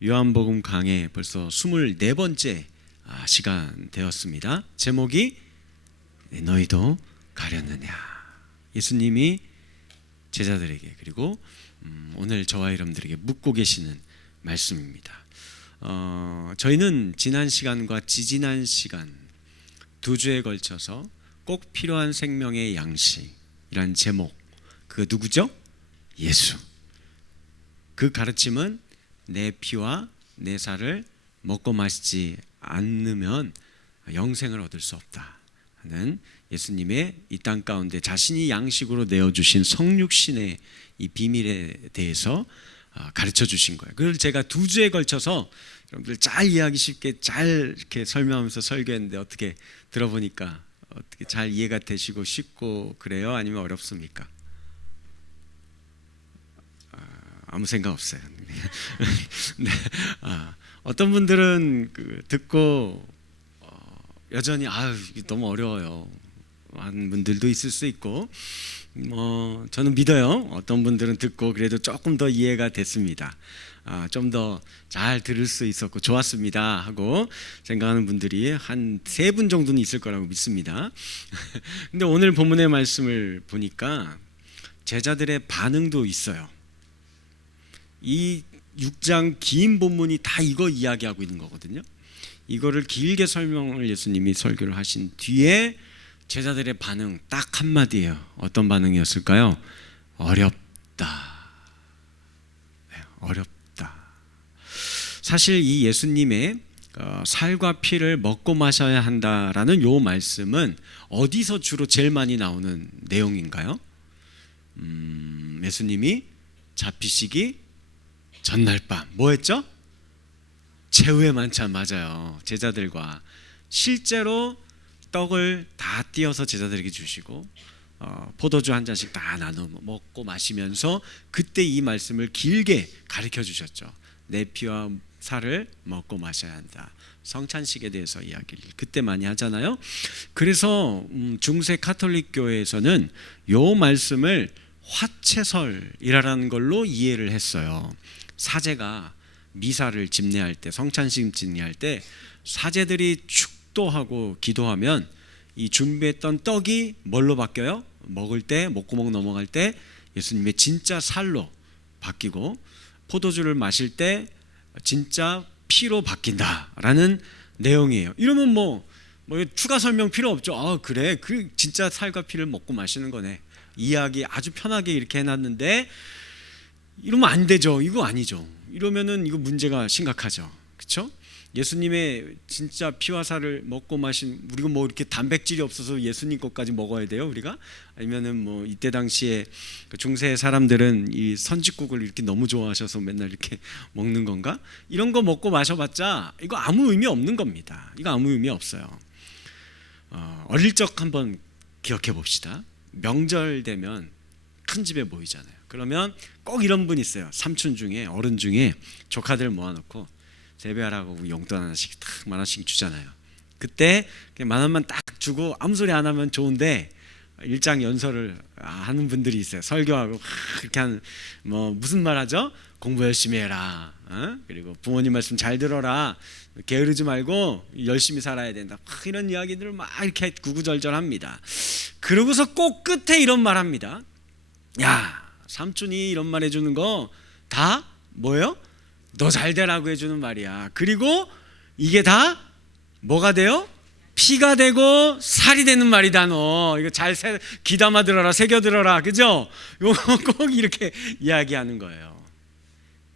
요한복음 강해 벌써 24번째 시간 되었습니다. 제목이 너희도 가렸느냐. 예수님이 제자들에게 그리고 오늘 저와 여러분들에게 묻고 계시는 말씀입니다. 저희는 지난 시간과 지지난 시간 두 주에 걸쳐서 꼭 필요한 생명의 양식이란 제목, 그 누구죠? 예수. 그 가르침은 내 피와 내 살을 먹고 마시지 않으면 영생을 얻을 수 없다 하는 예수님의 이 땅 가운데 자신이 양식으로 내어주신 성육신의 이 비밀에 대해서 가르쳐 주신 거예요. 그걸 제가 두 주에 걸쳐서 여러분들 잘 이해하기 쉽게 잘 이렇게 설명하면서 설교했는데 어떻게 들어보니까 어떻게 잘 이해가 되시고 쉽고 그래요? 아니면 어렵습니까? 아무 생각 없어요. 네. 어떤 분들은 듣고 여전히 이게 너무 어려워요 하는 분들도 있을 수 있고, 저는 믿어요. 어떤 분들은 듣고 그래도 조금 더 이해가 됐습니다. 좀 더 잘 들을 수 있었고 좋았습니다 하고 생각하는 분들이 한 3분 정도는 있을 거라고 믿습니다. 근데 오늘 본문의 말씀을 보니까 제자들의 반응도 있어요. 이 6장 긴 본문이 다 이거 이야기하고 있는 거거든요. 이거를 길게 설명을 예수님이 설교를 하신 뒤에 제자들의 반응 딱 한마디예요. 어떤 반응이었을까요? 어렵다. 네, 어렵다. 사실 이 예수님의 살과 피를 먹고 마셔야 한다라는 요 말씀은 어디서 주로 제일 많이 나오는 내용인가요? 예수님이 잡히시기 전날 밤 뭐 했죠? 최후의 만찬. 맞아요. 제자들과 실제로 떡을 다 띄어서 제자들에게 주시고 포도주 한 잔씩 다 나눠 먹고 마시면서 그때 이 말씀을 길게 가르쳐 주셨죠. 내 피와 살을 먹고 마셔야 한다. 성찬식에 대해서 이야기를 그때 많이 하잖아요. 그래서 중세 카톨릭 교회에서는 요 말씀을 화채설이라는 걸로 이해를 했어요. 사제가 미사를 집례할 때, 성찬식 집례할 때 사제들이 축도하고 기도하면 이 준비했던 떡이 뭘로 바뀌어요? 먹을 때, 목구멍 넘어갈 때 예수님의 진짜 살로 바뀌고, 포도주를 마실 때 진짜 피로 바뀐다라는 내용이에요. 이러면 뭐 추가 설명 필요 없죠. 그래, 그 진짜 살과 피를 먹고 마시는 거네. 이야기 아주 편하게 이렇게 해놨는데 이러면 안 되죠. 이거 아니죠. 이러면은 이거 문제가 심각하죠. 그렇죠? 예수님의 진짜 피와 살을 먹고 마신, 우리가 뭐 이렇게 단백질이 없어서 예수님 것까지 먹어야 돼요, 우리가? 아니면은 뭐 이때 당시에 중세 사람들은 이 선짓국을 이렇게 너무 좋아하셔서 맨날 이렇게 먹는 건가? 이런 거 먹고 마셔봤자 이거 아무 의미 없는 겁니다. 이거 아무 의미 없어요. 어릴 적 한번 기억해 봅시다. 명절 되면 큰 집에 모이잖아요. 그러면 꼭 이런 분 있어요. 삼촌 중에, 어른 중에 조카들 모아놓고 세배하라고 용돈 하나씩 딱 만 원씩 주잖아요. 그때 만 원만 딱 주고 아무 소리 안 하면 좋은데 일장 연설을 하는 분들이 있어요. 설교하고 그렇게 하는, 무슨 말 하죠? 공부 열심히 해라. 그리고 부모님 말씀 잘 들어라. 게으르지 말고 열심히 살아야 된다. 이런 이야기들을 막 이렇게 구구절절합니다. 그러고서 꼭 끝에 이런 말 합니다. 야, 삼촌이 이런 말 해주는 거 다 뭐예요? 너 잘 되라고 해주는 말이야. 그리고 이게 다 뭐가 돼요? 피가 되고 살이 되는 말이다. 너 이거 잘 귀담아 들어라, 새겨 들어라. 그죠? 요거 꼭 이렇게 이야기하는 거예요.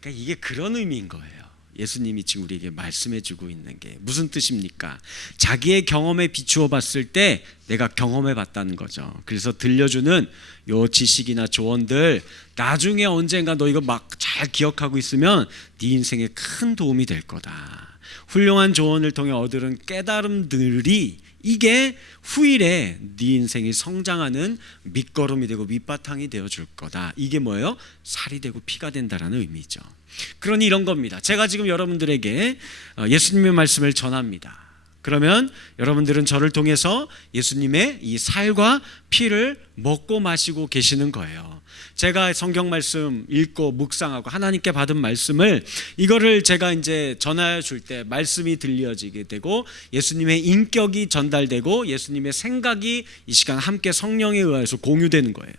그러니까 이게 그런 의미인 거예요. 예수님이 지금 우리에게 말씀해주고 있는 게 무슨 뜻입니까? 자기의 경험에 비추어 봤을 때 내가 경험해 봤다는 거죠. 그래서 들려주는 요 지식이나 조언들 나중에 언젠가 너 이거 막 잘 기억하고 있으면 네 인생에 큰 도움이 될 거다. 훌륭한 조언을 통해 얻은 깨달음들이 이게 후일에 네 인생이 성장하는 밑거름이 되고 밑바탕이 되어줄 거다. 이게 뭐예요? 살이 되고 피가 된다라는 의미죠. 그러니 이런 겁니다. 제가 지금 여러분들에게 예수님의 말씀을 전합니다. 그러면 여러분들은 저를 통해서 예수님의 이 살과 피를 먹고 마시고 계시는 거예요. 제가 성경 말씀 읽고 묵상하고 하나님께 받은 말씀을 이거를 제가 이제 전해 줄 때 말씀이 들려지게 되고 예수님의 인격이 전달되고 예수님의 생각이 이 시간 함께 성령에 의해서 공유되는 거예요.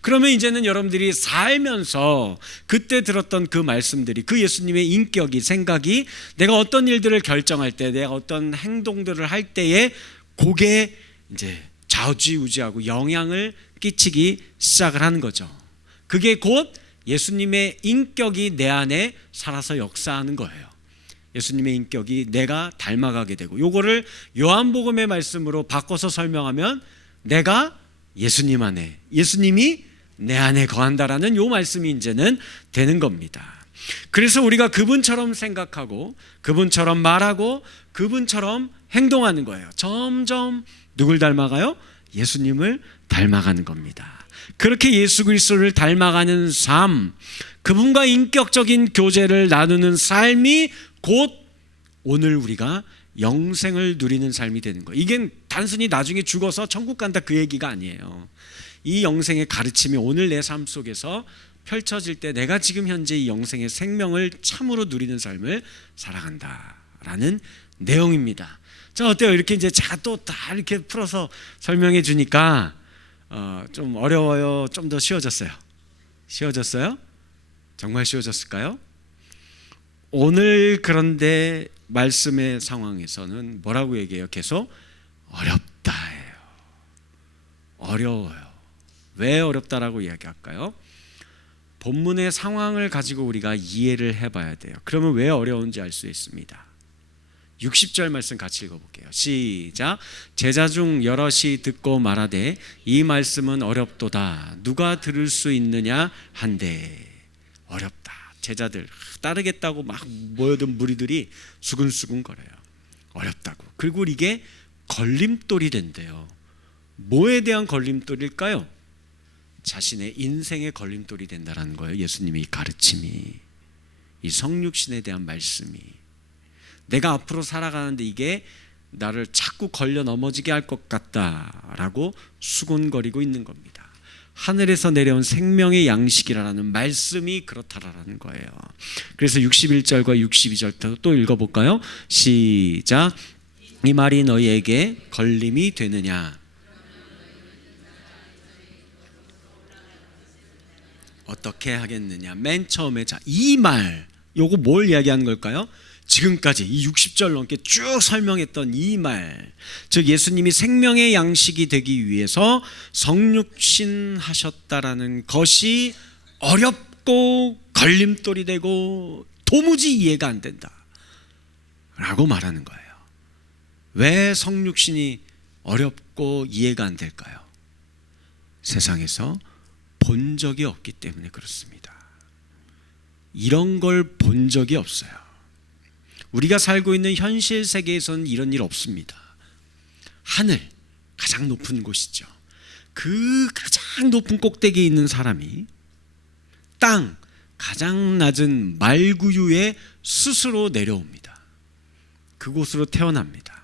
그러면 이제는 여러분들이 살면서 그때 들었던 그 말씀들이, 그 예수님의 인격이, 생각이 내가 어떤 일들을 결정할 때, 내가 어떤 행동들을 할 때에 그게 이제 좌지우지하고 영향을 끼치기 시작을 하는 거죠. 그게 곧 예수님의 인격이 내 안에 살아서 역사하는 거예요. 예수님의 인격이 내가 닮아가게 되고, 요거를 요한복음의 말씀으로 바꿔서 설명하면 내가 예수님 안에, 예수님이 내 안에 거한다라는 요 말씀이 이제는 되는 겁니다. 그래서 우리가 그분처럼 생각하고 그분처럼 말하고 그분처럼 행동하는 거예요. 점점 누굴 닮아가요? 예수님을 닮아가는 겁니다. 그렇게 예수 그리스도를 닮아가는 삶, 그분과 인격적인 교제를 나누는 삶이 곧 오늘 우리가 영생을 누리는 삶이 되는 거예요. 이게 단순히 나중에 죽어서 천국 간다 그 얘기가 아니에요. 이 영생의 가르침이 오늘 내 삶 속에서 펼쳐질 때 내가 지금 현재 이 영생의 생명을 참으로 누리는 삶을 살아간다라는 내용입니다. 자, 어때요? 이렇게 이제 제가 또 다 이렇게 풀어서 설명해 주니까 좀 어려워요? 좀 더 쉬워졌어요? 쉬워졌어요? 정말 쉬워졌을까요? 오늘 그런데 말씀의 상황에서는 뭐라고 얘기해요? 계속 어렵다예요. 어려워요. 왜 어렵다라고 이야기할까요? 본문의 상황을 가지고 우리가 이해를 해봐야 돼요. 그러면 왜 어려운지 알 수 있습니다. 60절 말씀 같이 읽어볼게요. 시작. 제자 중 여럿이 듣고 말하되 이 말씀은 어렵도다. 누가 들을 수 있느냐 한데. 어렵다. 제자들 따르겠다고 막 모여든 무리들이 수근수근 거려요. 어렵다고. 그리고 이게 걸림돌이 된대요. 뭐에 대한 걸림돌일까요? 자신의 인생의 걸림돌이 된다는 거예요. 예수님의 이 가르침이, 이 성육신에 대한 말씀이. 내가 앞으로 살아가는데 이게 나를 자꾸 걸려 넘어지게 할 것 같다라고 수군거리고 있는 겁니다. 하늘에서 내려온 생명의 양식이라는 말씀이 그렇다라는 거예요. 그래서 61절과 62절 또 읽어볼까요? 시작. 이 말이 너희에게 걸림이 되느냐? 어떻게 하겠느냐? 맨 처음에 이 말, 요거 뭘 이야기하는 걸까요? 지금까지 이 60절 넘게 쭉 설명했던 이 말, 즉 예수님이 생명의 양식이 되기 위해서 성육신 하셨다라는 것이 어렵고 걸림돌이 되고 도무지 이해가 안 된다 라고 말하는 거예요. 왜 성육신이 어렵고 이해가 안 될까요? 세상에서 본 적이 없기 때문에 그렇습니다. 이런 걸 본 적이 없어요. 우리가 살고 있는 현실 세계에서는 이런 일 없습니다. 하늘, 가장 높은 곳이죠. 그 가장 높은 꼭대기에 있는 사람이 땅, 가장 낮은 말구유에 스스로 내려옵니다. 그곳으로 태어납니다.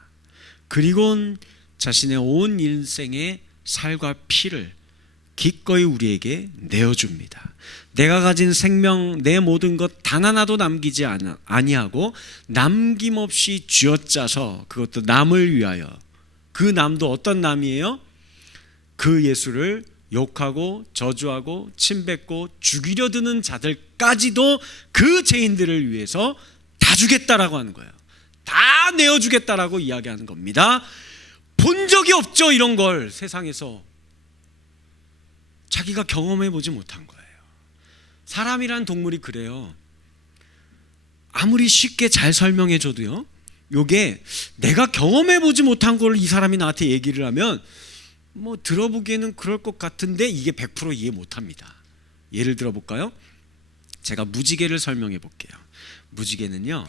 그리고 자신의 온 인생의 살과 피를 기꺼이 우리에게 내어줍니다. 내가 가진 생명, 내 모든 것 단 하나도 남기지 아니하고 남김없이 쥐어짜서, 그것도 남을 위하여. 그 남도 어떤 남이에요? 그 예수를 욕하고 저주하고 침뱉고 죽이려 드는 자들까지도 그 죄인들을 위해서 다 주겠다라고 하는 거예요. 다 내어주겠다라고 이야기하는 겁니다. 본 적이 없죠, 이런 걸. 세상에서 자기가 경험해 보지 못한 거예요. 사람이란 동물이 그래요. 아무리 쉽게 잘 설명해 줘도요, 요게 내가 경험해 보지 못한 걸 이 사람이 나한테 얘기를 하면 뭐 들어보기에는 그럴 것 같은데 이게 100% 이해 못합니다. 예를 들어볼까요? 제가 무지개를 설명해 볼게요. 무지개는요,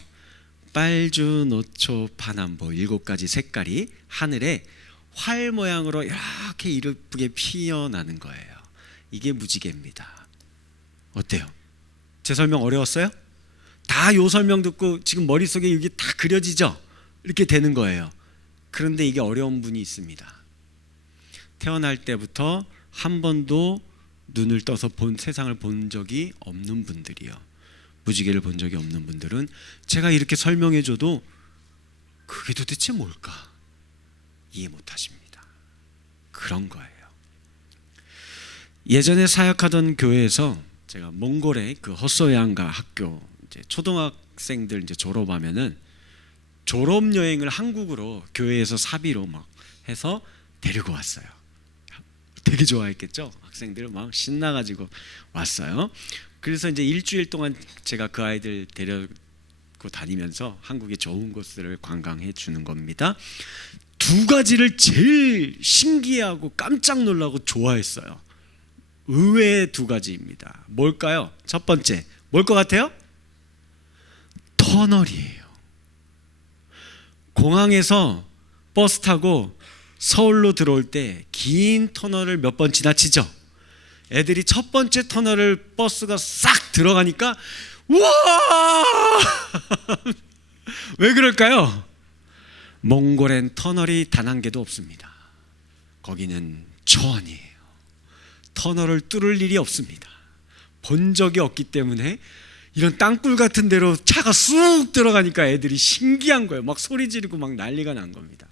빨주, 노초, 파남보 7가지 색깔이 하늘에 활 모양으로 이렇게 이쁘게 피어나는 거예요. 이게 무지개입니다. 어때요? 제 설명 어려웠어요? 다 요 설명 듣고 지금 머릿속에 이게 다 그려지죠? 이렇게 되는 거예요. 그런데 이게 어려운 분이 있습니다. 태어날 때부터 한 번도 눈을 떠서 세상을 본 적이 없는 분들이요. 무지개를 본 적이 없는 분들은 제가 이렇게 설명해줘도 그게 도대체 뭘까 이해 못하십니다. 그런 거예요. 예전에 사역하던 교회에서 제가 몽골의 그 헛소양가 학교 이제 초등학생들 이제 졸업하면은 졸업 여행을 한국으로 교회에서 사비로 막 해서 데리고 왔어요. 되게 좋아했겠죠. 학생들 막 신나가지고 왔어요. 그래서 이제 일주일 동안 제가 그 아이들 데리고 다니면서 한국의 좋은 곳들을 관광해 주는 겁니다. 두 가지를 제일 신기해하고 깜짝 놀라고 좋아했어요. 의외의 두 가지입니다. 뭘까요? 첫 번째, 뭘 것 같아요? 터널이에요. 공항에서 버스 타고 서울로 들어올 때 긴 터널을 몇 번 지나치죠. 애들이 첫 번째 터널을 버스가 싹 들어가니까 우와! 왜 그럴까요? 몽골엔 터널이 단 한 개도 없습니다. 거기는 초원이에요. 터널을 뚫을 일이 없습니다. 본 적이 없기 때문에 이런 땅굴 같은 데로 차가 쑥 들어가니까 애들이 신기한 거예요. 막 소리 지르고 막 난리가 난 겁니다.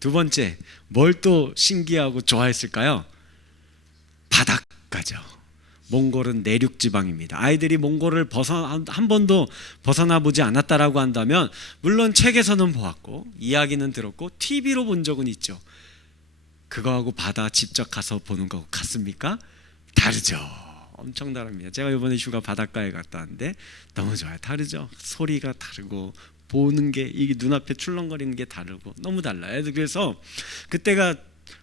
두 번째, 뭘 또 신기하고 좋아했을까요? 바닷가죠. 몽골은 내륙 지방입니다. 아이들이 몽골을 한 번도 벗어나 보지 않았다라고 한다면 물론 책에서는 보았고 이야기는 들었고 TV로 본 적은 있죠. 그거하고 바다 직접 가서 보는 거 같습니까? 다르죠. 엄청 다릅니다. 제가 이번에 휴가 바닷가에 갔다 왔는데 너무 좋아요. 다르죠. 소리가 다르고 보는 게 이게 눈앞에 출렁거리는 게 다르고 너무 달라요. 그래서 그때가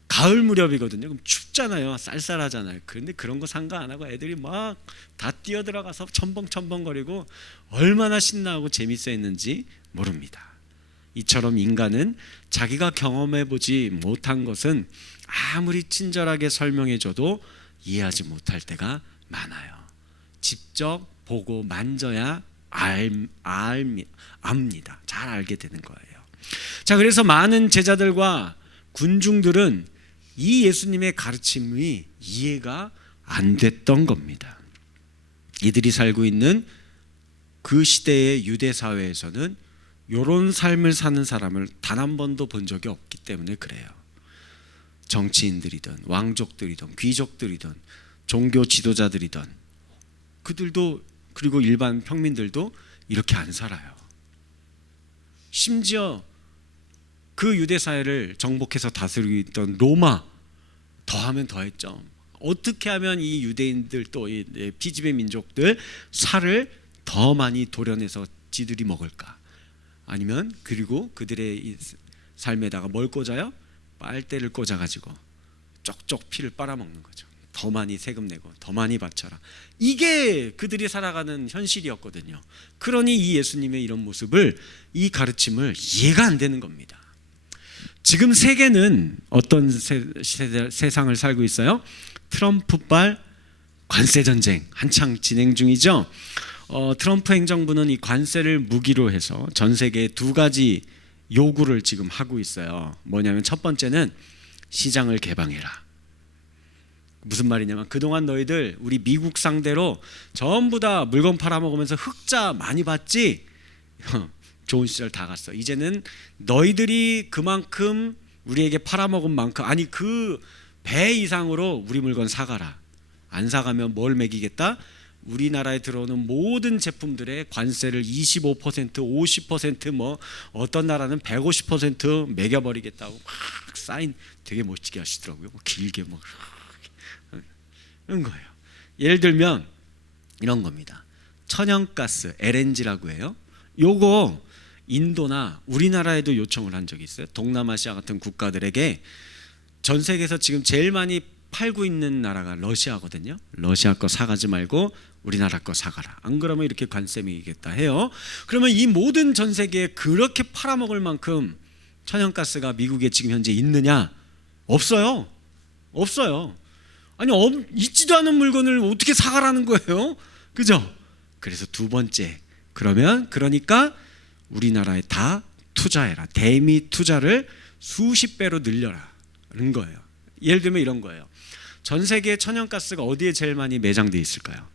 가을 무렵이거든요. 그럼 춥잖아요. 쌀쌀하잖아요. 그런데 그런 거 상관 안 하고 애들이 막 다 뛰어들어가서 첨벙첨벙거리고 얼마나 신나고 재밌어 했는지 모릅니다. 이처럼 인간은 자기가 경험해보지 못한 것은 아무리 친절하게 설명해줘도 이해하지 못할 때가 많아요. 직접 보고 만져야 압니다. 잘 알게 되는 거예요. 자, 그래서 많은 제자들과 군중들은 이 예수님의 가르침이 이해가 안 됐던 겁니다. 이들이 살고 있는 그 시대의 유대 사회에서는 이런 삶을 사는 사람을 단 한 번도 본 적이 없기 때문에 그래요. 정치인들이든 왕족들이든 귀족들이든 종교 지도자들이든 그들도 그리고 일반 평민들도 이렇게 안 살아요. 심지어 그 유대 사회를 정복해서 다스리던 로마 더하면 더했죠. 어떻게 하면 이 유대인들 또 이 피지배 민족들 살을 더 많이 도려내서 지들이 먹을까? 아니면 그리고 그들의 이 삶에다가 뭘 꽂아요? 빨대를 꽂아가지고 쪽쪽 피를 빨아먹는 거죠. 더 많이 세금 내고 더 많이 바쳐라. 이게 그들이 살아가는 현실이었거든요. 그러니 이 예수님의 이런 모습을, 이 가르침을 이해가 안 되는 겁니다. 지금 세계는 어떤 세상을 살고 있어요? 트럼프발 관세 전쟁 한창 진행 중이죠. 트럼프 행정부는 이 관세를 무기로 해서 전 세계에 두 가지 요구를 지금 하고 있어요. 뭐냐면 첫 번째는 시장을 개방해라. 무슨 말이냐면 그동안 너희들 우리 미국 상대로 전부 다 물건 팔아먹으면서 흑자 많이 받지? 좋은 시절 다 갔어. 이제는 너희들이 그만큼 우리에게 팔아먹은 만큼, 아니 그 배 이상으로 우리 물건 사가라. 안 사가면 뭘 매기겠다? 우리나라에 들어오는 모든 제품들의 관세를 25%, 50%, 뭐 어떤 나라는 150% 매겨버리겠다고 막 사인 되게 멋지게 하시더라고요. 길게 뭐 이런 거예요. 예를 들면 이런 겁니다. 천연가스 LNG라고 해요. 요거 인도나 우리나라에도 요청을 한 적이 있어요. 동남아시아 같은 국가들에게 전 세계에서 지금 제일 많이 팔고 있는 나라가 러시아거든요. 러시아 거 사가지 말고 우리나라 거 사가라. 안 그러면 이렇게 관세 매기겠다 해요. 그러면 이 모든 전 세계에 그렇게 팔아먹을 만큼 천연가스가 미국에 지금 현재 있느냐? 없어요. 없어요. 아니 있지도 않은 물건을 어떻게 사가라는 거예요? 그죠? 그래서 두 번째, 그러니까 우리나라에 다 투자해라. 대미 투자를 수십 배로 늘려라는 거예요. 예를 들면 이런 거예요. 전 세계 천연가스가 어디에 제일 많이 매장되어 있을까요?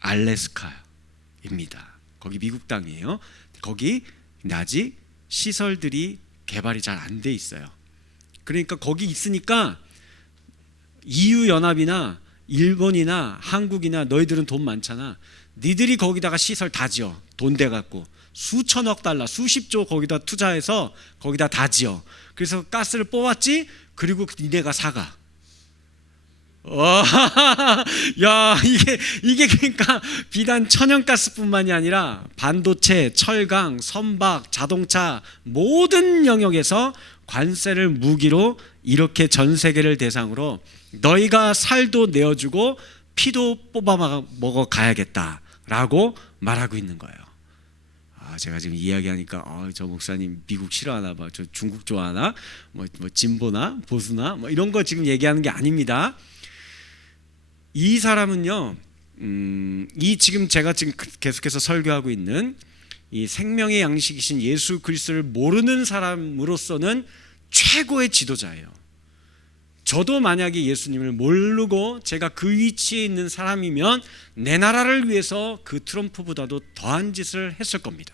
알래스카입니다. 거기 미국 땅이에요. 거기 아직 시설들이 개발이 잘 안 돼 있어요. 그러니까 거기 있으니까 EU 연합이나 일본이나 한국이나 너희들은 돈 많잖아. 니들이 거기다가 시설 다 지어. 돈 대 갖고 수천억 달러, 수십조 거기다 투자해서 거기다 다 지어. 그래서 가스를 뽑았지. 그리고 니네가 사가. 야, 이게 그러니까 비단 천연가스뿐만이 아니라 반도체, 철강, 선박, 자동차 모든 영역에서 관세를 무기로 이렇게 전 세계를 대상으로 너희가 살도 내어주고 피도 뽑아 먹어 가야겠다라고 말하고 있는 거예요. 제가 지금 이야기하니까 저 목사님 미국 싫어하나 봐, 저 중국 좋아하나, 뭐 진보나 보수나 뭐 이런 거 지금 얘기하는 게 아닙니다. 이 사람은요, 이 지금 제가 지금 계속해서 설교하고 있는 이 생명의 양식이신 예수 그리스도를 모르는 사람으로서는 최고의 지도자예요. 저도 만약에 예수님을 모르고 제가 그 위치에 있는 사람이면 내 나라를 위해서 그 트럼프보다도 더한 짓을 했을 겁니다.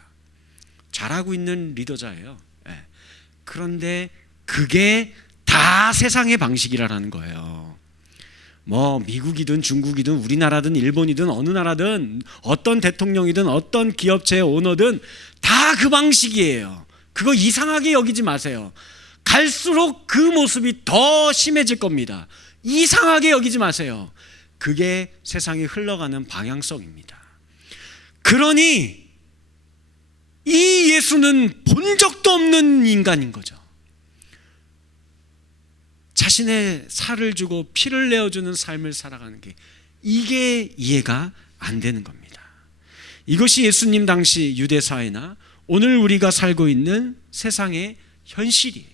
잘하고 있는 리더자예요. 그런데 그게 다 세상의 방식이라는 거예요. 뭐 미국이든 중국이든 우리나라든 일본이든 어느 나라든 어떤 대통령이든 어떤 기업체의 오너든 다 그 방식이에요. 그거 이상하게 여기지 마세요. 갈수록 그 모습이 더 심해질 겁니다. 이상하게 여기지 마세요. 그게 세상이 흘러가는 방향성입니다. 그러니 이 예수는 본 적도 없는 인간인 거죠. 자신의 살을 주고 피를 내어주는 삶을 살아가는 게 이게 이해가 안 되는 겁니다. 이것이 예수님 당시 유대사회나 오늘 우리가 살고 있는 세상의 현실이에요.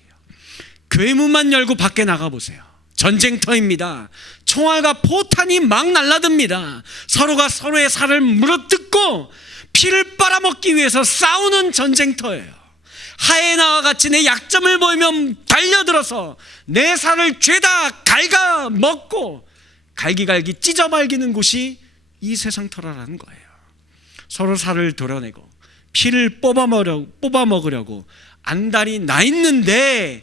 교회 문만 열고 밖에 나가보세요. 전쟁터입니다. 총알과 포탄이 막 날라듭니다. 서로가 서로의 살을 물어뜯고 피를 빨아먹기 위해서 싸우는 전쟁터예요. 하에나와 같이 내 약점을 보이면 달려들어서 내 살을 죄다 갉아먹고 갈기갈기 찢어발기는 곳이 이 세상터라는 거예요. 서로 살을 도려내고 피를 뽑아먹으려고 안달이 나 있는데,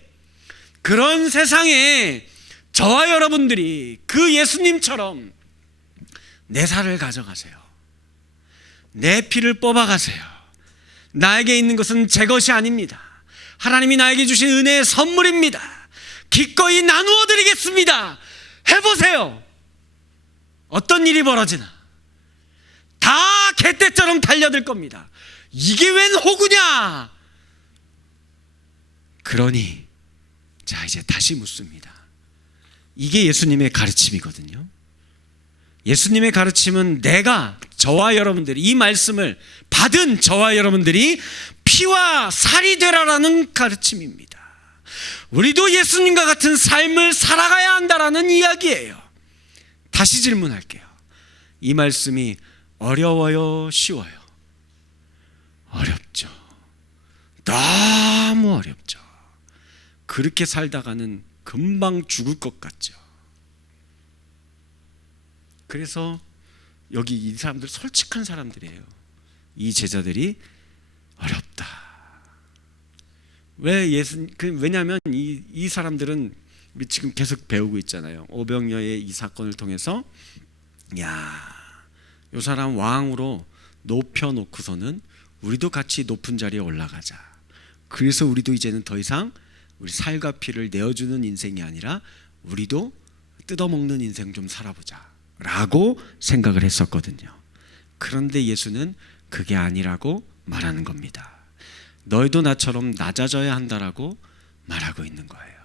그런 세상에 저와 여러분들이 그 예수님처럼 내 살을 가져가세요. 내 피를 뽑아가세요. 나에게 있는 것은 제 것이 아닙니다. 하나님이 나에게 주신 은혜의 선물입니다. 기꺼이 나누어 드리겠습니다. 해보세요. 어떤 일이 벌어지나 다 개떼처럼 달려들 겁니다. 이게 웬 호구냐? 그러니 자, 이제 다시 묻습니다. 이게 예수님의 가르침이거든요. 예수님의 가르침은 내가, 저와 여러분들이, 이 말씀을 받은 저와 여러분들이 피와 살이 되라라는 가르침입니다. 우리도 예수님과 같은 삶을 살아가야 한다라는 이야기예요. 다시 질문할게요. 이 말씀이 어려워요, 쉬워요? 어렵죠. 너무 어렵죠. 그렇게 살다가는 금방 죽을 것 같죠. 그래서 여기 이 사람들 솔직한 사람들이에요. 이 제자들이 어렵다. 왜냐하면 이 사람들은 우리 지금 계속 배우고 있잖아요. 오병이어의 이 사건을 통해서 이 사람 왕으로 높여놓고서는 우리도 같이 높은 자리에 올라가자. 그래서 우리도 이제는 더 이상 우리 살과 피를 내어주는 인생이 아니라 우리도 뜯어먹는 인생 좀 살아보자 라고 생각을 했었거든요. 그런데 예수는 그게 아니라고 말하는 겁니다. 너희도 나처럼 낮아져야 한다라고 말하고 있는 거예요.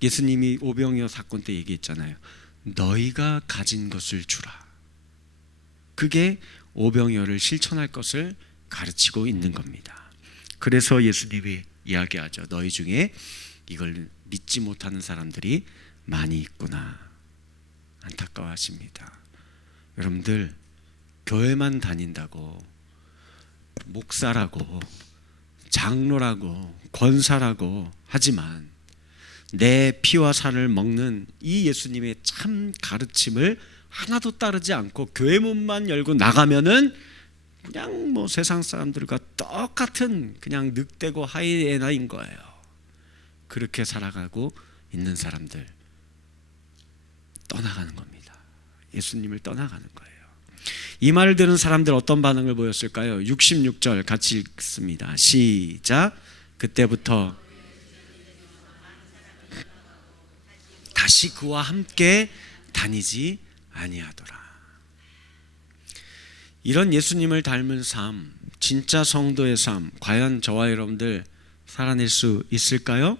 예수님이 오병이어 사건 때 얘기했잖아요. 너희가 가진 것을 주라. 그게 오병이어를 실천할 것을 가르치고 있는 겁니다. 그래서 예수님이 이야기하죠. 너희 중에 이걸 믿지 못하는 사람들이 많이 있구나. 안타까워하십니다. 여러분들, 교회만 다닌다고, 목사라고, 장로라고 권사라고 하지만 내 피와 살을 먹는 이 예수님의 참 가르침을 하나도 따르지 않고 교회 문만 열고 나가면은 그냥 뭐 세상 사람들과 똑같은 그냥 늑대고 하이에나인 거예요. 그렇게 살아가고 있는 사람들 떠나가는 겁니다. 예수님을 떠나가는 거예요. 이 말을 들은 사람들 어떤 반응을 보였을까요? 66절 같이 읽습니다. 시작. 그때부터 다시 그와 함께 다니지 아니하더라. 이런 예수님을 닮은 삶, 진짜 성도의 삶, 과연 저와 여러분들 살아낼 수 있을까요?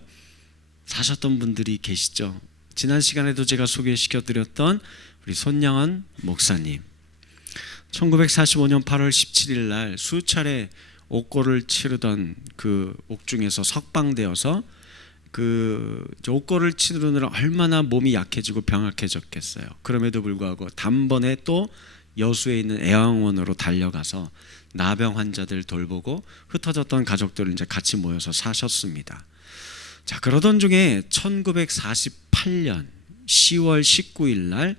사셨던 분들이 계시죠. 지난 시간에도 제가 소개시켜드렸던 우리 손양원 목사님, 1945년 8월 17일 날 수차례 옥고를 치르던 그 옥중에서 석방되어서 그 옥고를 치르느라 얼마나 몸이 약해지고 병약해졌겠어요. 그럼에도 불구하고 단번에 또 여수에 있는 애양원으로 달려가서 나병 환자들 돌보고 흩어졌던 가족들을 이제 같이 모여서 사셨습니다. 자, 그러던 중에 1948년 10월 19일 날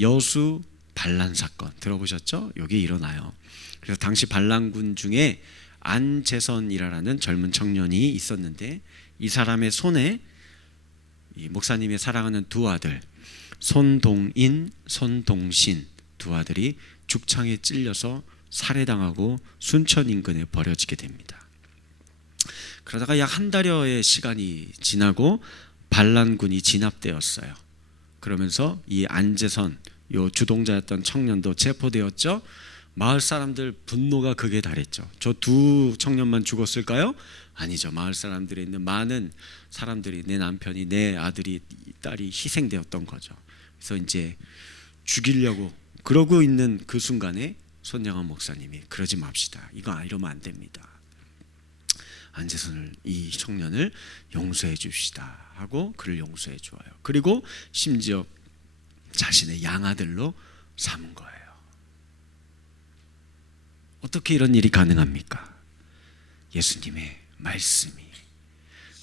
여수 반란 사건 들어보셨죠? 여기 일어나요. 그래서 당시 반란군 중에 안재선이라는 젊은 청년이 있었는데 이 사람의 손에 이 목사님의 사랑하는 두 아들 손동인, 손동신 두 아들이 죽창에 찔려서 살해당하고 순천 인근에 버려지게 됩니다. 그러다가 약 한 달여의 시간이 지나고 반란군이 진압되었어요. 그러면서 이 안재선 요 주동자였던 청년도 체포되었죠. 마을 사람들 분노가 극에 달했죠. 저 두 청년만 죽었을까요? 아니죠. 마을 사람들에 있는 많은 사람들이 내 남편이 내 아들이 딸이 희생되었던 거죠. 그래서 이제 죽이려고 그러고 있는 그 순간에 손양원 목사님이 그러지 맙시다. 이러면 안 됩니다. 안재선을 이 청년을 용서해 줍시다 하고 그를 용서해 주어요. 그리고 심지어 자신의 양아들로 삼은 거예요. 어떻게 이런 일이 가능합니까? 예수님의 말씀이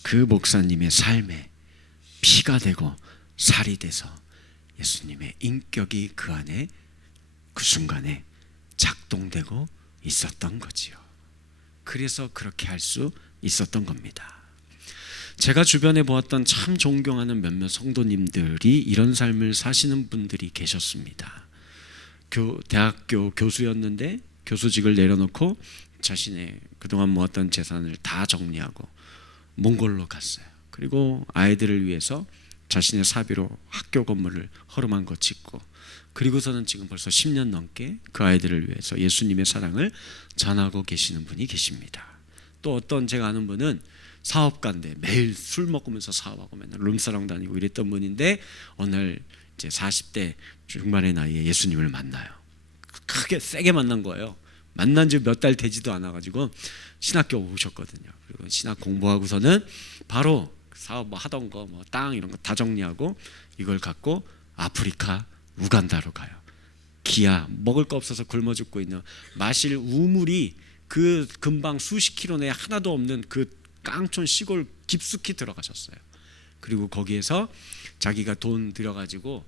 그 목사님의 삶에 피가 되고 살이 돼서 예수님의 인격이 그 안에 그 순간에 작동되고 있었던 거지요. 그래서 그렇게 할 수 있었던 겁니다. 제가 주변에 보았던 참 존경하는 몇몇 성도님들이 이런 삶을 사시는 분들이 계셨습니다. 대학교 교수였는데 교수직을 내려놓고 자신의 그동안 모았던 재산을 다 정리하고 몽골로 갔어요. 그리고 아이들을 위해서 자신의 사비로 학교 건물을 허름한 거 짓고 그리고서는 지금 벌써 10년 넘게 그 아이들을 위해서 예수님의 사랑을 전하고 계시는 분이 계십니다. 또 어떤 제가 아는 분은 사업가인데 매일 술 먹으면서 사업하고 맨날 룸사롱 다니고 이랬던 분인데 어느 날 이제 40대 중반의 나이에 예수님을 만나요. 크게 세게 만난 거예요. 만난 지 몇 달 되지도 않아가지고 신학교 오셨거든요. 그리고 신학 공부하고서는 바로 사업 뭐 하던 거 뭐 땅 이런 거 다 정리하고 이걸 갖고 아프리카 우간다로 가요. 기아 먹을 거 없어서 굶어 죽고 있는 마실 우물이 그 근방 수십 킬로 내에 하나도 없는 그 깡촌 시골 깊숙이 들어가셨어요. 그리고 거기에서 자기가 돈 들여가지고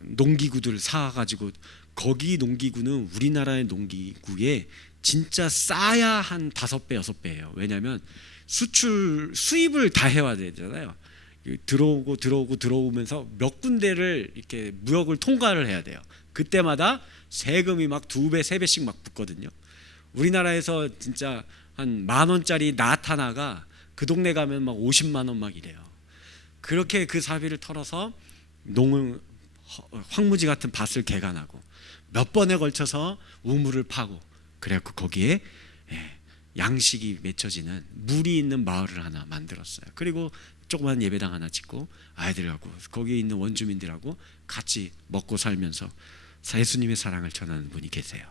농기구들 사가지고 거기 농기구는 우리나라의 농기구에 진짜 싸야 한 5배 6배예요. 왜냐하면 수입을 다 해와야 되잖아요. 들어오면서 몇 군데를 이렇게 무역을 통과를 해야 돼요. 그때마다 세금이 막 2배 3배씩 막 붙거든요. 우리나라에서 진짜 한 10,000원짜리 낫 하나가 그 동네 가면 막 50만 원 막 이래요. 그렇게 그 사비를 털어서 황무지 같은 밭을 개간하고 몇 번에 걸쳐서 우물을 파고 그래갖고 거기에 양식이 맺혀지는 물이 있는 마을을 하나 만들었어요. 그리고 조그만 예배당 하나 짓고 아이들하고 거기에 있는 원주민들하고 같이 먹고 살면서 예수님의 사랑을 전하는 분이 계세요.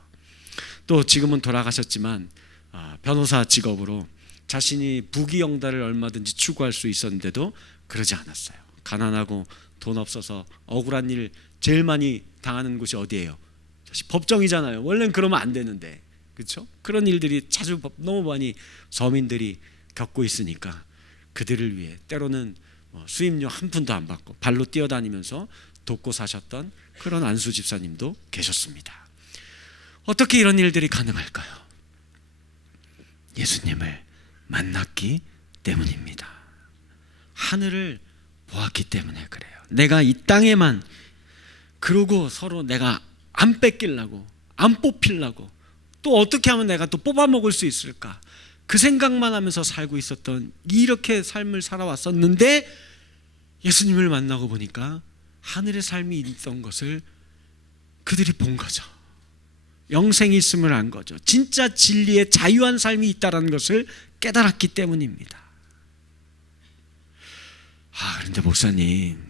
또 지금은 돌아가셨지만 변호사 직업으로 자신이 부귀영달을 얼마든지 추구할 수 있었는데도 그러지 않았어요. 가난하고 돈 없어서 억울한 일 제일 많이 당하는 곳이 어디예요? 법정이잖아요. 원래는 그러면 안 되는데, 그렇죠? 그런 일들이 자주 너무 많이 서민들이 겪고 있으니까 그들을 위해 때로는 수임료 한 푼도 안 받고 발로 뛰어다니면서 돕고 사셨던 그런 안수 집사님도 계셨습니다. 어떻게 이런 일들이 가능할까요? 예수님을 만났기 때문입니다. 하늘을 보았기 때문에 그래요. 내가 이 땅에만, 그러고 서로 내가 안 뺏기려고, 안 뽑히려고, 또 어떻게 하면 내가 또 뽑아먹을 수 있을까, 그 생각만 하면서 살고 있었던, 이렇게 삶을 살아왔었는데 예수님을 만나고 보니까 하늘의 삶이 있던 것을 그들이 본 거죠. 영생이 있음을 안 거죠. 진짜 진리의 자유한 삶이 있다는 것을 깨달았기 때문입니다. 그런데 목사님,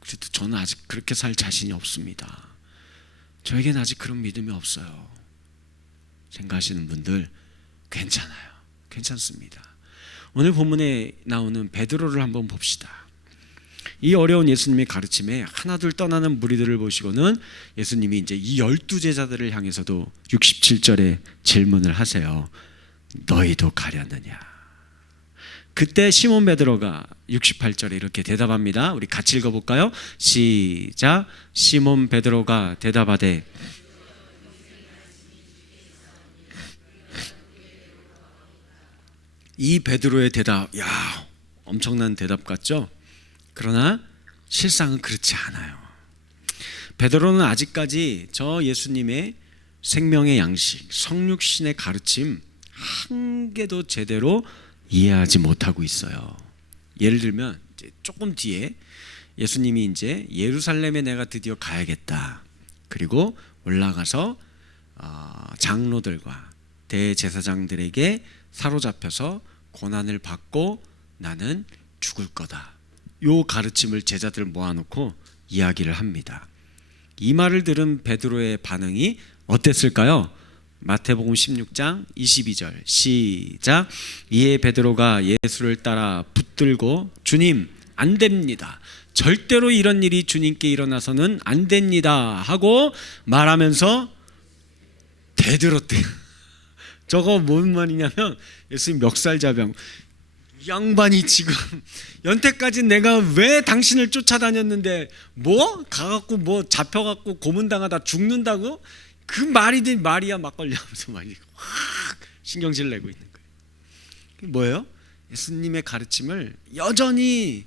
그래도 저는 아직 그렇게 살 자신이 없습니다. 저에게는 아직 그런 믿음이 없어요. 생각하시는 분들 괜찮아요. 괜찮습니다. 오늘 본문에 나오는 베드로를 한번 봅시다. 이 어려운 예수님의 가르침에 하나둘 떠나는 무리들을 보시고는 예수님이 이제 이 12제자들을 향해서도 67절에 질문을 하세요. 너희도 가려느냐? 그때 시몬 베드로가 68절에 이렇게 대답합니다. 우리 같이 읽어볼까요? 시작. 시몬 베드로가 대답하되 이 베드로의 대답, 엄청난 대답 같죠? 그러나 실상은 그렇지 않아요. 베드로는 아직까지 저 예수님의 생명의 양식, 성육신의 가르침 한 개도 제대로 이해하지 못하고 있어요. 예를 들면 이제 조금 뒤에 예수님이 이제 예루살렘에 내가 드디어 가야겠다. 그리고 올라가서 장로들과 대제사장들에게 사로잡혀서 고난을 받고 나는 죽을 거다. 요 가르침을 제자들 모아놓고 이야기를 합니다. 이 말을 들은 베드로의 반응이 어땠을까요? 마태복음 16장 22절 시작. 이에 베드로가 예수를 따라 붙들고 주님, 안 됩니다. 절대로 이런 일이 주님께 일어나서는 안 됩니다 하고 말하면서 대들었대요. 저거 뭔 말이냐면 예수님 멱살잡이, 양반이 지금 연태까지 내가 왜 당신을 쫓아다녔는데 가갖고 잡혀갖고 고문당하다 죽는다고? 그 말이야 막걸리 하면서 막 확 신경질 내고 있는 거예요. 그게 뭐예요? 예수님의 가르침을 여전히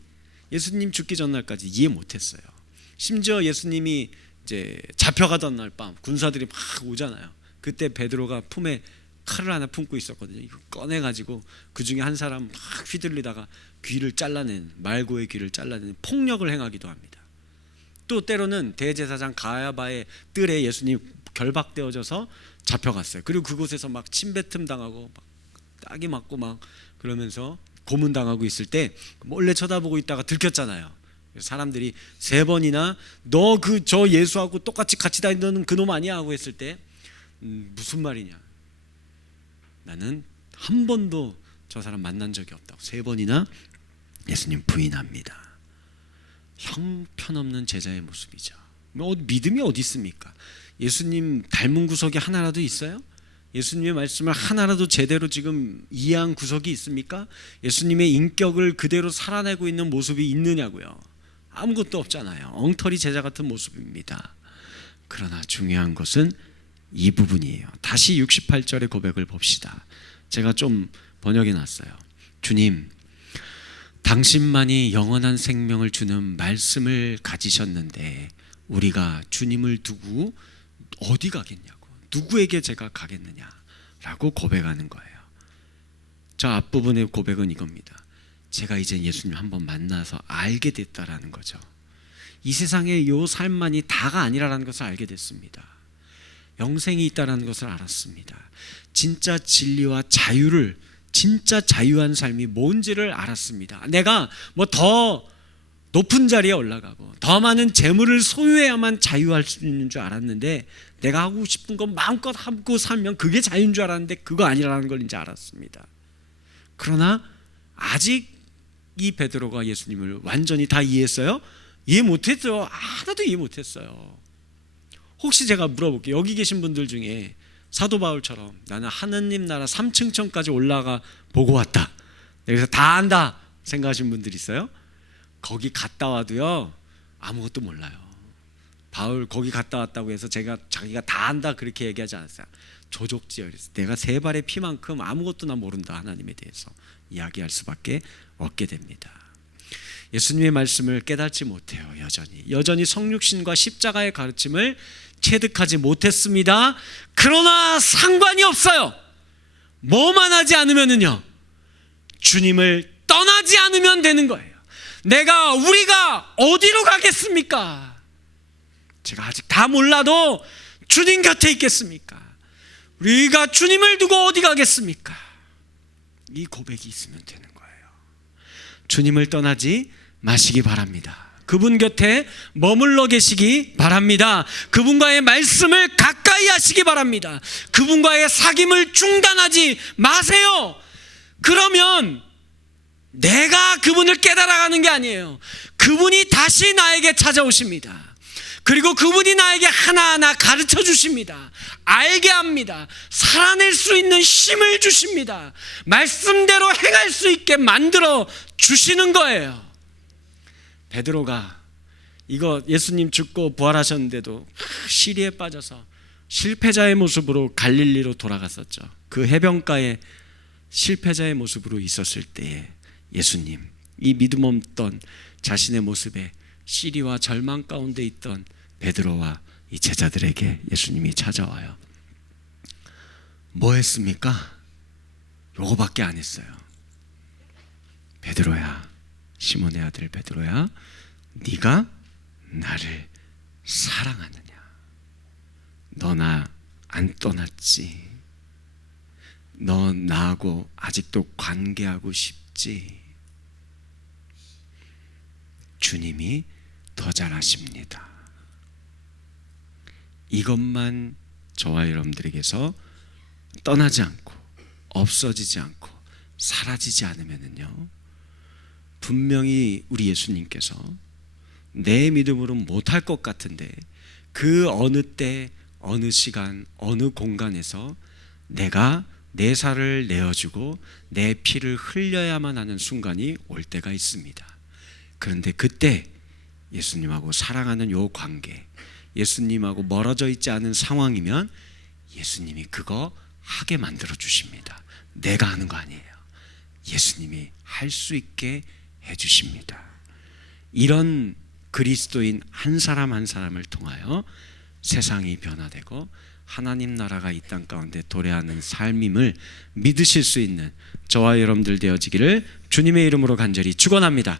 예수님 죽기 전날까지 이해 못했어요. 심지어 예수님이 이제 잡혀가던 날 밤 군사들이 막 오잖아요. 그때 베드로가 품에 칼을 하나 품고 있었거든요. 이거 꺼내가지고 그 중에 한 사람 막 휘둘리다가 귀를 잘라낸, 말고의 귀를 잘라내는 폭력을 행하기도 합니다. 또 때로는 대제사장 가야바의 뜰에 예수님 결박되어져서 잡혀갔어요. 그리고 그곳에서 막 침뱉음 당하고 막 따기 맞고 막 그러면서 고문당하고 있을 때 몰래 쳐다보고 있다가 들켰잖아요. 사람들이 3번이나 너 저 예수하고 똑같이 같이 다니던 그놈 아니야 하고 했을 때 무슨 말이냐, 나는 한 번도 저 사람 만난 적이 없다고 3번이나 예수님 부인합니다. 형편없는 제자의 모습이죠. 믿음이 어디 있습니까? 예수님 닮은 구석이 하나라도 있어요? 예수님의 말씀을 하나라도 제대로 지금 이해한 구석이 있습니까? 예수님의 인격을 그대로 살아내고 있는 모습이 있느냐고요? 아무것도 없잖아요. 엉터리 제자 같은 모습입니다. 그러나 중요한 것은 이 부분이에요. 다시 68절의 고백을 봅시다. 제가 좀 번역해 놨어요. 주님, 당신만이 영원한 생명을 주는 말씀을 가지셨는데 우리가 주님을 두고 어디 가겠냐고, 누구에게 제가 가겠느냐라고 고백하는 거예요. 저 앞부분의 고백은 이겁니다. 제가 이제 예수님 한번 만나서 알게 됐다라는 거죠. 이 세상의 요 삶만이 다가 아니라는 것을 알게 됐습니다. 영생이 있다는 것을 알았습니다. 진짜 진리와 자유를, 진짜 자유한 삶이 뭔지를 알았습니다. 내가 더 높은 자리에 올라가고 더 많은 재물을 소유해야만 자유할 수 있는 줄 알았는데, 내가 하고 싶은 거 마음껏 하고 살면 그게 자유인 줄 알았는데 그거 아니라는 걸 이제 알았습니다. 그러나 아직 이 베드로가 예수님을 완전히 다 이해했어요? 이해 못했어요. 하나도 이해 못했어요. 혹시 제가 물어볼게요. 여기 계신 분들 중에 사도 바울처럼 나는 하느님 나라 3층천까지 올라가 보고 왔다, 여기서 다 안다 생각하시는 분들 있어요? 거기 갔다 와도요 아무것도 몰라요. 바울 거기 갔다 왔다고 해서 자기가 다 안다 그렇게 얘기하지 않았어요. 조족지어 그랬어요. 내가 세 발의 피만큼 아무것도 나 모른다 하나님에 대해서 이야기할 수밖에 없게 됩니다. 예수님의 말씀을 깨닫지 못해요. 여전히 성육신과 십자가의 가르침을 체득하지 못했습니다. 그러나 상관이 없어요. 뭐만 하지 않으면은요, 주님을 떠나지 않으면 되는 거예요. 우리가 어디로 가겠습니까? 제가 아직 다 몰라도 주님 곁에 있겠습니까? 우리가 주님을 두고 어디 가겠습니까? 이 고백이 있으면 되는 거예요. 주님을 떠나지 마시기 바랍니다. 그분 곁에 머물러 계시기 바랍니다. 그분과의 말씀을 가까이 하시기 바랍니다. 그분과의 사귐을 중단하지 마세요. 그러면 내가 그분을 깨달아가는 게 아니에요. 그분이 다시 나에게 찾아오십니다. 그리고 그분이 나에게 하나하나 가르쳐 주십니다. 알게 합니다. 살아낼 수 있는 힘을 주십니다. 말씀대로 행할 수 있게 만들어 주시는 거예요. 베드로가 이거 예수님 죽고 부활하셨는데도 시리에 빠져서 실패자의 모습으로 갈릴리로 돌아갔었죠. 그 해변가에 실패자의 모습으로 있었을 때에 예수님, 이 믿음 없던 자신의 모습에 시리와 절망 가운데 있던 베드로와 이 제자들에게 예수님이 찾아와요. 뭐 했습니까? 요거밖에 안 했어요. 베드로야, 시몬의 아들 베드로야, 네가 나를 사랑하느냐? 너 나 안 떠났지? 너 나하고 아직도 관계하고 싶지? 주님이 더 잘 아십니다. 이것만 저와 여러분들에게서 떠나지 않고 없어지지 않고 사라지지 않으면요, 분명히 우리 예수님께서 내 믿음으로 못할 것 같은데 그 어느 때 어느 시간 어느 공간에서 내가 내 살을 내어주고 내 피를 흘려야만 하는 순간이 올 때가 있습니다. 그런데 그때 예수님하고 사랑하는 요 관계, 예수님하고 멀어져 있지 않은 상황이면 예수님이 그거 하게 만들어 주십니다. 내가 하는 거 아니에요. 예수님이 할 수 있게 해주십니다. 이런 그리스도인 한 사람 한 사람을 통하여 세상이 변화되고 하나님 나라가 이 땅 가운데 도래하는 삶임을 믿으실 수 있는 저와 여러분들 되어지기를 주님의 이름으로 간절히 축원합니다.